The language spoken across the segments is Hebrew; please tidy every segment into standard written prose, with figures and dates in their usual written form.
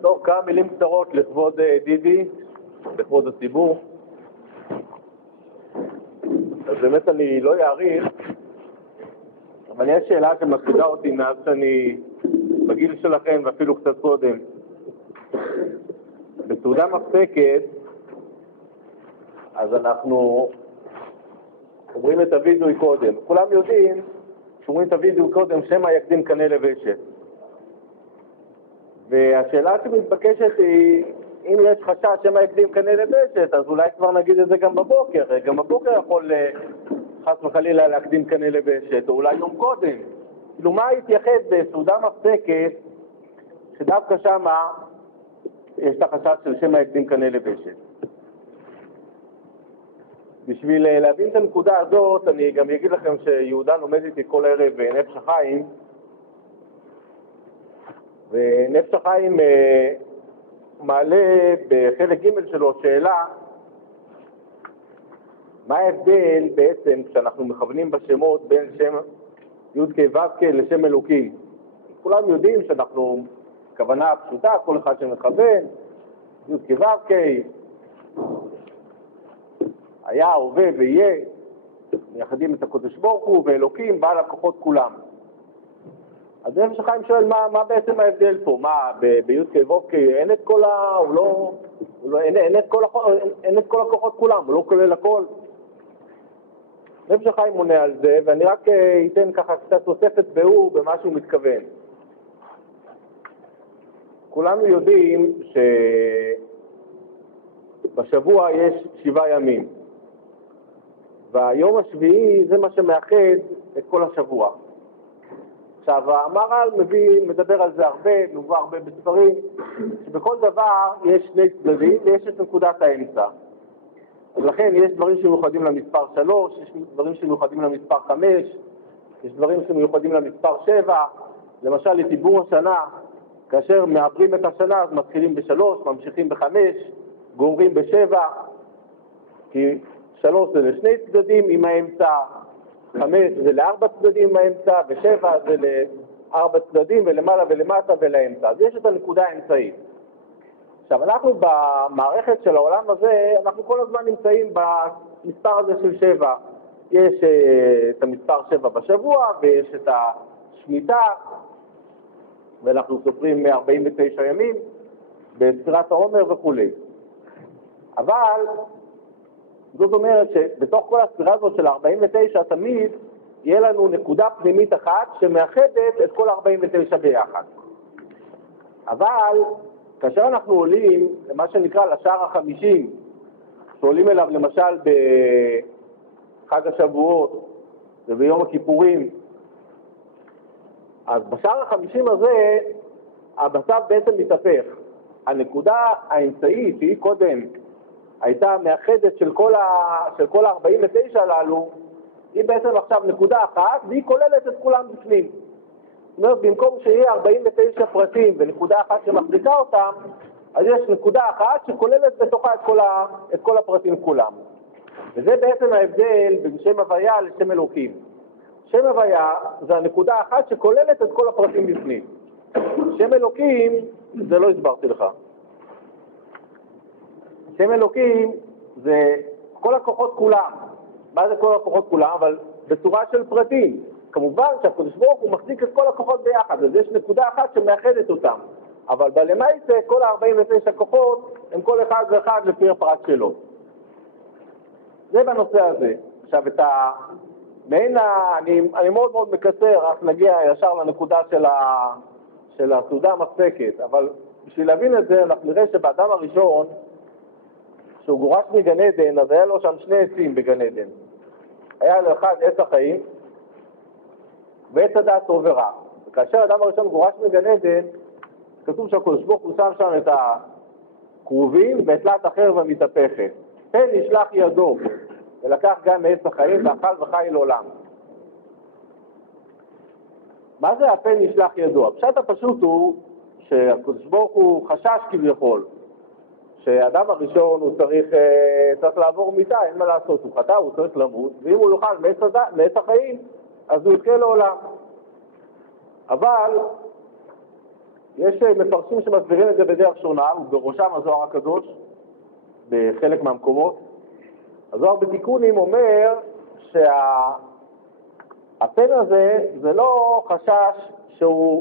טוב, כמה מילים קצרות לכבוד דידי, לכבוד הציבור. אז באמת אני לא אעריך, אבל יש שאלה שמטרידה אותי מאז שאני בגיל שלכם ואפילו קצת קודם. בסעודה מפסקת, אז אנחנו אומרים את הוידוי קודם. כולם יודעים שאומרים את הוידוי קודם, שמא יקדים קנה לבשת. והשאלה שמתבקשת היא, אם יש חשש שמא יקדים קנה לבשת, אז אולי כבר נגיד את זה גם בבוקר. גם בבוקר יכול חס וחלילה להקדים קנה לבשת, או אולי יום קודם. כאילו מה יתייחד בסעודה מפסקת, שדווקא שמה יש את החשש של שמא יקדים קנה לבשת. בשביל להבין את הנקודה הזאת, אני גם אגיד לכם שיהודה לומד איתי כל ערב נפש החיים, ונפש החיים מעלה בחלק ג' שלו שאלה, מה ההבדל בעצם כשאנחנו מכוונים בשמות בין שם י' כ' ו' כ' לשם אלוקים? כולם יודעים שאנחנו, כוונה פשוטה, כל אחד שמכוון, י' כ' ו' כ', היה, הווה ויהיה, מייחדים את הקדוש ברוך הוא ואלוקים, בעל הכוחות כולם. אז נפש החיים שואל, מה בעצם ההבדל פה? מה, בי' כ' ו' כ' אין את כל אין את כל הכוחות כולם, הוא לא כולל הכל? נפש החיים מונה על זה, ואני רק אתן ככה קצת תוספת ביאור במה שהוא מתכוון. כולנו יודעים שבשבוע יש 7 ימים, והיום השביעי זה מה שמאחד את כל השבוע. עכשיו, המהר"ל מדבר על זה הרבה, מובא הרבה בספרים, שבכל דבר יש שני צדדים ויש את נקודת האמצע. אז לכן יש דברים שמיוחדים למספר 3, יש דברים שמיוחדים למספר 5, יש דברים שמיוחדים למספר 7, למשל לציבור השנה, כאשר מעברים את השנה אז מתחילים ב3, ממשיכים ב5, גומרים ב7, כי 3 זה לשני צדדים עם האמצע, 5 זה ל4 צדדים עם האמצע, ו7 זה ל4 צדדים ולמעלה ולמטה ולאמצע. אז יש את הנקודה האמצעית. עכשיו, אנחנו במערכת של העולם הזה, אנחנו כל הזמן נמצאים במספר הזה של 7. יש את המספר 7 בשבוע, ויש את השמיטה, ואנחנו סופרים 49 ימים, בספירת העומר וכו'. אבל זאת אומרת שבתוך כל הספירה הזאת של 49 תמיד יהיה לנו נקודה פנימית אחת שמאחדת את כל 49 ביחד. אבל כאשר אנחנו עולים למה שנקרא לשער ה-50, שעולים אליו למשל בחג השבועות וביום הכיפורים, אז בשער ה-50 הזה המצב בעצם מתהפך. הנקודה האמצעית שהיא קודם הייתה מאחדת של כל ה-49 הללו, היא בעצם עכשיו נקודה אחת והיא כוללת את כולם בפנים. זאת אומרת, במקום שיהיה 49 פרטים ונקודה אחת שמחזיקה אותם, אז יש נקודה אחת שכוללת בתוכה את כל הפרטים כולם. וזה בעצם ההבדל בין שם הוויה לשם אלוקים. שם הוויה זה הנקודה האחת שכוללת את כל הפרטים בפנים. שם אלוקים, זה לא הסברתי לך. שם אלוקים זה כל הכוחות כולם. מה זה כל הכוחות כולם? אבל בצורה של פרטים. כמובן שהקדוש ברוך הוא מחזיק את כל הכוחות ביחד, אז יש נקודה אחת שמאחדת אותם. אבל בלמעשה כל ה-49 כוחות הם כל אחד ואחד לפי הפרט שלו. זה בנושא הזה. עכשיו אני מאוד מאוד מקצר, רק נגיע ישר לנקודה של הסעודה המפסקת. אבל בשביל להבין את זה אנחנו נראה שבאדם הראשון, שהוא גורש מגן עדן, אז היה לו שם 2 עצים בגן עדן. היה לו אחד עץ החיים, ועץ הדעת טוב ורע. וכאשר האדם הראשון גורש מגן עדן, כתוב שהקדוש ברוך הוא שם את הכרובים ואת אחר ומתהפכת. פן ישלח ידו, ולקח גם מעץ החיים ואכל וחי לעולם. מה זה הפן ישלח ידו? הפשט הפשוט הוא שהקדוש ברוך הוא חשש כביכול, שהאדם הראשון הוא צריך לעבור מיתה, אין מה לעשות, הוא חטא, הוא צריך למות, ואם הוא יאכל מעץ החיים, אז הוא יזכה לעולם. אבל יש מפרשים שמסבירים את זה בדרך שונה, ובראשם הזוהר הקדוש, בחלק מהמקומות. הזוהר בתיקונים אומר שהפן הזה זה לא חשש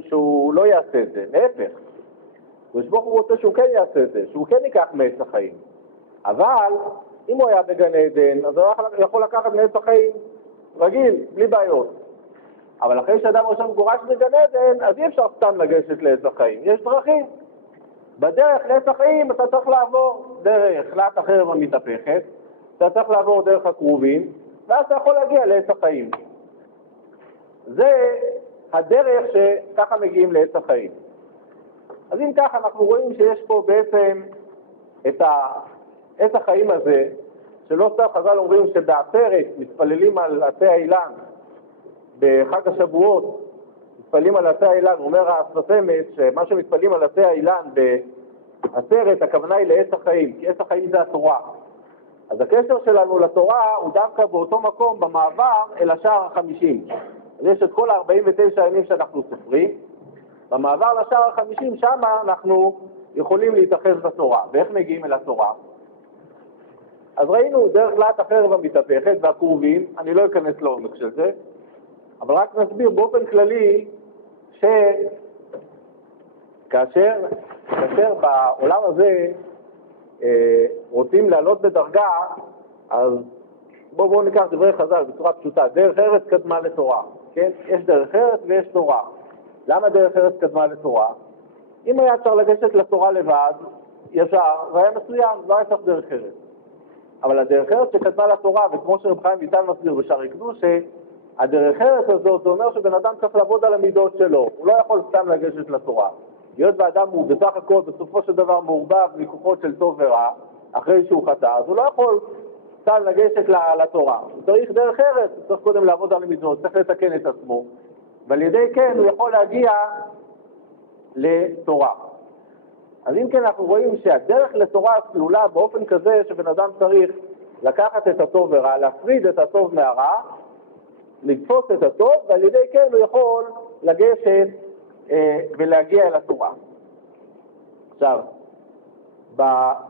שהוא לא יעשה את זה, להפך. ושבוך הוא רוצה שהוא כן יעשה את זה, שהוא כן ייקח מעץ החיים. אבל אם הוא היה בגן עדן, אז הוא יכול לקחת מעץ החיים רגיל, בלי בעיות. אבל אחרי שאדם ראשון גורש בגן עדן, אז אי אפשר סתם לגשת לעץ החיים. יש דרכים. בדרך לעץ החיים אתה צריך לעבור דרך חלת החרב המתהפכת, אתה צריך לעבור דרך הקרובים, ואז אתה יכול להגיע לעץ החיים. זה הדרך שככה מגיעים לעץ החיים. אז אם ככה אנחנו רואים שיש פה בעצם את עץ החיים הזה, שלא סתם חז"ל אומרים שבעצרת מתפללים על עצי האילן, בחג השבועות מתפללים על עצי האילן, הוא אומר השפת אמת שמה שמתפללים על עצי האילן בעצרת הכוונה היא לעץ החיים, כי עץ החיים זה התורה. אז הקשר שלנו לתורה הוא דווקא באותו מקום במעבר אל השער ה-50. אז יש את כל ה-49 ימים שאנחנו סופרים, במעבר לשער ה-50 שם אנחנו יכולים להתאחז בתורה. ואיך מגיעים אל התורה? אז ראינו דרך חלת החרב המתהפכת והקרובים, אני לא אכנס לעומק של זה, אבל רק נסביר באופן כללי שכאשר בעולם הזה רוצים לעלות בדרגה, אז בואו ניקח דברי חז"ל בצורה פשוטה. דרך ארץ קדמה לתורה, כן? יש דרך ארץ ויש תורה. למה דרך ארץ קדמה לתורה? אם היה אפשר לגשת לתורה לבד, ישר, זה היה מסוים, לא היה צריך דרך ארץ. אבל הדרך ארץ שקדמה לתורה, וכמו שרב חיים ויטל מסביר בשערי קדושה, הדרך ארץ הזאת, זה אומר שבן אדם צריך לעבוד על המידות שלו, הוא לא יכול סתם לגשת לתורה. להיות באדם הוא בסך הכל בסופו של דבר מעורבב מכוחות של טוב ורע, אחרי שהוא חטא, אז הוא לא יכול סתם לגשת לתורה. הוא צריך דרך ארץ, הוא צריך קודם לעבוד על המידות, צריך לתקן את עצמו, ועל ידי כן הוא יכול להגיע לתורה. אז אם כן אנחנו רואים שהדרך לתורה סלולה באופן כזה שבן אדם צריך לקחת את הטוב ורע, להפריד את הטוב מהרע, לתפוס את הטוב, ועל ידי כן הוא יכול לגשת ולהגיע אל התורה. עכשיו,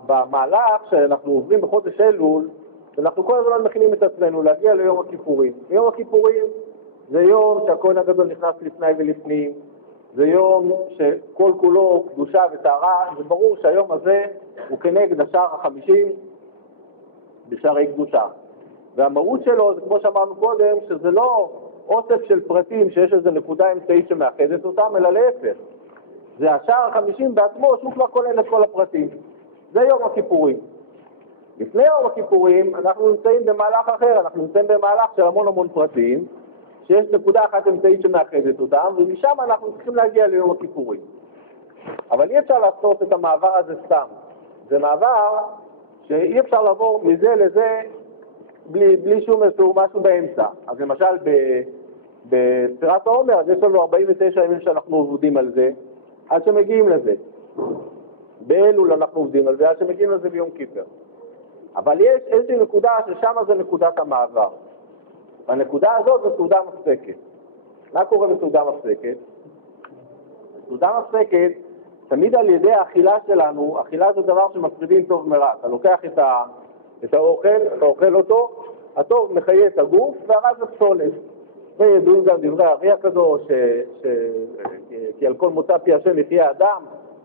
במהלך שאנחנו עוברים בחודש אלול, אנחנו כל הזמן מכינים את עצמנו להגיע ליום הכיפורים. יום הכיפורים זה יום שהכהן הגדול נכנס לפני ולפנים, זה יום שכל כולו קדושה וטהרה, זה ברור שהיום הזה הוא כנגד השער ה-50 בשערי קדושה. והמהות שלו זה כמו שאמרנו קודם, שזה לא אוסף של פרטים שיש איזו נקודה אמצעית שמאחדת אותם, אלא להפך. זה השער ה-50 בעצמו שהוא כבר כולל את כל הפרטים. זה יום הכיפורים. לפני יום הכיפורים אנחנו נמצאים במהלך אחר, אנחנו נמצאים במהלך של המון פרטים, שיש נקודה אחת אמצעית שמאחדת אותם, ומשם אנחנו צריכים להגיע ליום הכיפורים. אבל אי אפשר לעשות את המעבר הזה סתם. זה מעבר שאי אפשר לעבור מזה לזה בלי שום משהו באמצע. אז למשל בספירת העומר, אז יש לנו 49 ימים שאנחנו עובדים על זה, עד שמגיעים לזה. באלול אנחנו עובדים על זה, עד שמגיעים לזה ביום כיפר. אבל יש איזושהי נקודה ששם זה נקודת המעבר. והנקודה הזאת זו סעודה מפסקת. מה קורה בסעודה מפסקת? בסעודה מפסקת, תמיד על ידי האכילה שלנו, אכילה זה דבר שמפרידים טוב מרע. אתה לוקח את האוכל, אתה אוכל אותו, הטוב מחיה את הגוף, והרע זה פסולת. וידועים גם דברי הארי הקדוש, כי על כל מוצא פי השם יחיה אדם,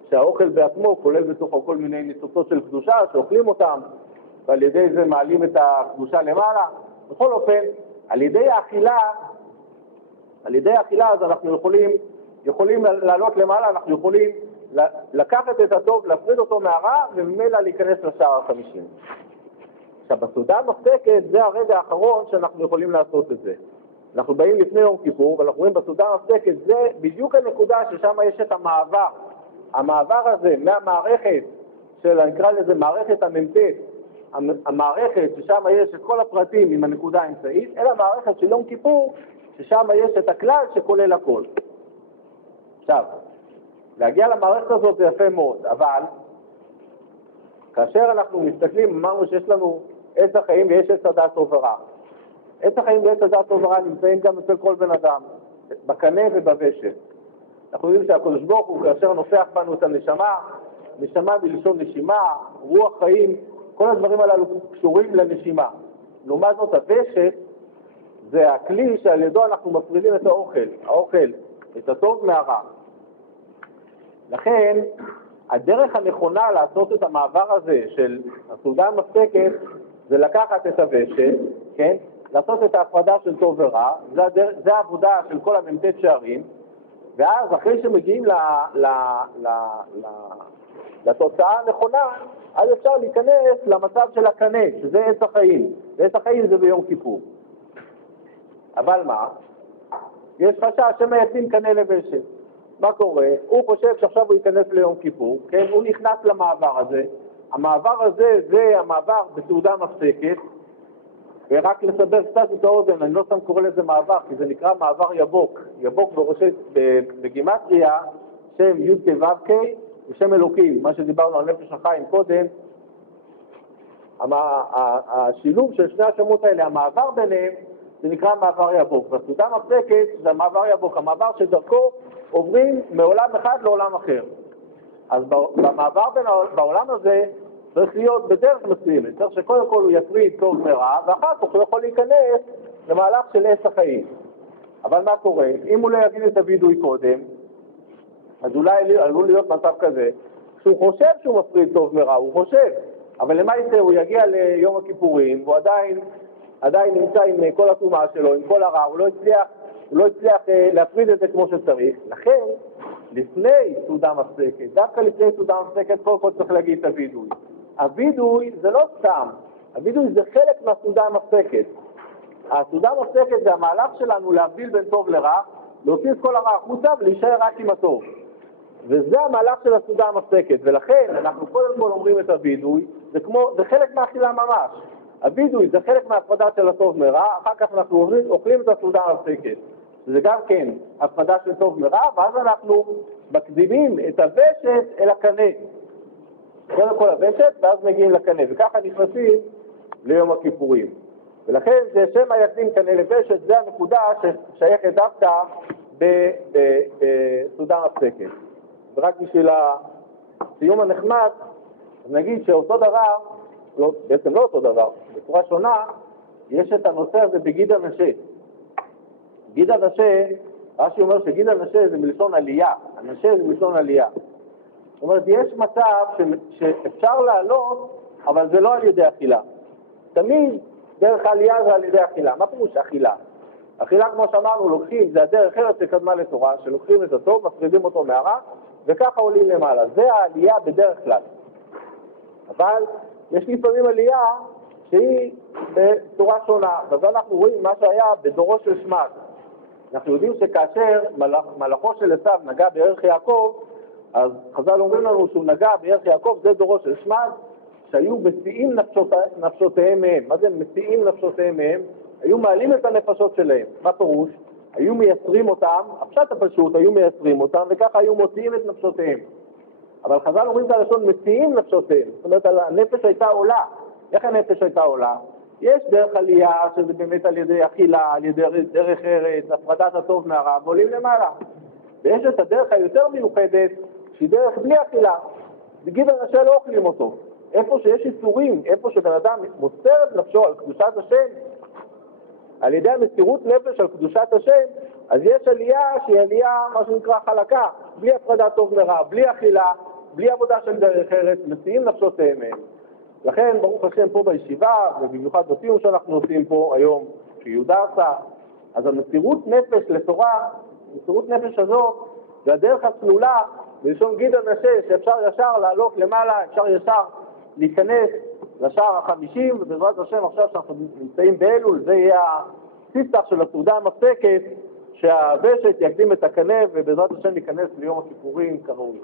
שהאוכל בעצמו כולל בתוכו כל מיני ניצוצות של קדושה, שאוכלים אותם, ועל ידי זה מעלים את הקדושה למעלה. בכל אופן, על ידי האכילה אז אנחנו יכולים לעלות למעלה, אנחנו יכולים לקחת את הטוב, להפריד אותו מהרע, וממילא להיכנס לשער ה-50. עכשיו, בסעודה המפסקת זה הרגע האחרון שאנחנו יכולים לעשות את זה. אנחנו באים לפני יום כיפור, ואנחנו רואים בסעודה המפסקת, זה בדיוק הנקודה ששם יש את המעבר. המעבר הזה מהמערכת של, נקרא לזה מערכת המ"ט, המערכת ששם יש את כל הפרטים עם הנקודה האמצעית, אלא המערכת של יום כיפור, ששם יש את הכלל שכולל הכל. עכשיו, להגיע למערכת הזאת זה יפה מאוד, אבל כאשר אנחנו מסתכלים, אמרנו שיש לנו עץ החיים ויש עץ הדעת טוב ורע. עץ החיים ועץ הדעת טוב ורע נמצאים גם אצל כל בן אדם, בקנה ובוושת. אנחנו יודעים שהקדוש ברוך הוא כאשר נופח בנו את הנשמה, נשמה מלשון נשימה, רוח חיים, כל הדברים הללו קשורים לנשימה. לעומת זאת הוושט זה הכלי שעל ידו אנחנו מפרידים את האוכל, את הטוב מהרע. לכן הדרך הנכונה לעשות את המעבר הזה של הסעודה המפסקת זה לקחת את הוושט, כן? לעשות את ההפרדה של טוב ורע, זה העבודה של כל המ"ט שערים, ואז אחרי שמגיעים לתוצאה הנכונה, אז אפשר להיכנס למצב של הקנה, שזה עץ החיים. ועץ החיים זה ביום כיפור. אבל מה? יש חשש שמייצאים קנה לוושט. מה קורה? הוא חושב שעכשיו הוא ייכנס ליום כיפור, כן? הוא נכנס למעבר הזה. המעבר הזה זה המעבר בסעודה מפסקת, ורק לסבר קצת את האוזן, אני לא סתם קורא לזה מעבר, כי זה נקרא מעבר יבוק. יבוק בגימטריה, שם י' כ' ו' כ' ושם אלוקים, מה שדיברנו על נפש החיים קודם. השילוב של שני השמות האלה, המעבר ביניהם, זה נקרא מעבר יבוק. והסעודה מפסקת זה המעבר יבוק, המעבר שדרכו עוברים מעולם אחד לעולם אחר. אז במעבר בעולם הזה צריך להיות בדרך מסוימת, צריך שקודם כל הוא יפריד טוב מרע, ואחר כך הוא יכול להיכנס למהלך של עץ החיים. אבל מה קורה? אם הוא לא יגיד את הוידוי קודם, אז אולי עלול להיות מצב כזה, שהוא חושב שהוא מפריד טוב מרע, הוא חושב, אבל למה יצא? הוא יגיע ליום הכיפורים, והוא עדיין נמצא עם כל התאומה שלו, עם כל הרע, הוא לא הצליח להפריד את זה כמו שצריך. לכן, לפני סעודה מפסקת, דווקא לפני סעודה מפסקת, כל צריך להגיד את הוידוי. הוידוי זה לא סתם, הוידוי זה חלק מהסעודה המפסקת. הסעודה המפסקת זה המהלך שלנו להבדיל בין טוב לרע, להוציא את כל הרע החוצה ולהישאר רק עם הטוב. וזה המהלך של הסעודה המפסקת, ולכן אנחנו קודם כל אומרים את הוידוי, זה חלק מהאכילה ממש. הוידוי זה חלק מההפרדה של הטוב מרע, אחר כך אנחנו אוכלים את הסעודה המפסקת. זה גם כן הפרדה של טוב מרע, ואז אנחנו מקדימים את הוושט אל הקנה. קודם כל הוושט, ואז מגיעים לקנה, וככה נכנסים ליום הכיפורים. ולכן זה שם היקדים קנה לוושט, זה הנקודה ששייכת דווקא בסעודה מפסקת. ורק בשביל הסיום הנחמד, אז נגיד שאותו דבר, בעצם לא אותו דבר, בצורה שונה, יש את הנושא הזה בגיד הנשה. גיד הנשה, רש"י אומר שגיד הנשה זה מלשון עלייה, הנשה זה מלשון עלייה. זאת אומרת, יש מצב שאפשר לעלות, אבל זה לא על ידי אכילה. תמיד דרך העלייה זה על ידי אכילה. מה פירוש אכילה? אכילה, כמו שאמרנו, לוקחים, זה הדרך ארץ שקדמה לתורה, שלוקחים את הטוב, מפרידים אותו מהרע, וככה עולים למעלה. זה העלייה בדרך כלל. אבל יש לפעמים עלייה שהיא בצורה שונה, ואז אנחנו רואים מה שהיה בדורו של שמד. אנחנו יודעים שכאשר מלאכו של עשיו נגע בערך יעקב, אז חז"ל אומרים לנו שהוא נגע בערך יעקב, זה דורו של שמד, שהיו מסיעים נפשותיהם מהם. מה זה מסיעים נפשותיהם מהם? היו מעלים את הנפשות שלהם. מה פירוש? היו מייצרים אותם, הפשט הפשוט, היו מייצרים אותם, וככה היו מוציאים את נפשותיהם. אבל חז"ל אומרים את הלשון מסיעים נפשותיהם. זאת אומרת, הנפש הייתה עולה. איך הנפש הייתה עולה? יש דרך עלייה, שזה באמת על ידי אכילה, על ידי דרך ארץ, הפרדת הטוב מהרע, ועולים למעלה. ויש את הדרך היותר מיוחדת, שהיא דרך בלי אכילה. בגיד הנשה לא אוכלים אותו. איפה שיש איסורים, איפה שבן אדם מוסר את נפשו על קדושת השם, על ידי המסירות נפש על קדושת השם, אז יש עלייה שהיא עלייה, מה שנקרא חלקה, בלי הפרדת טוב מרע, בלי אכילה, בלי עבודה של דרך ארץ, מסיעים נפשותיהם מהם. לכן, ברוך השם, פה בישיבה, ובמיוחד בסיום שאנחנו עושים פה היום, שיהודה עשה, אז המסירות נפש לתורה, המסירות נפש הזאת, זה הדרך הצלולה, בלשון גיד הנשה, שאפשר ישר לעלות למעלה, אפשר ישר להיכנס לשער ה-50, ובעזרת השם עכשיו שאנחנו נמצאים באלול, זה יהיה הסיסטח של הסעודה המפסקת, שהוושט יקדים את הקנה, ובעזרת השם ניכנס ליום הכיפורים כראוי.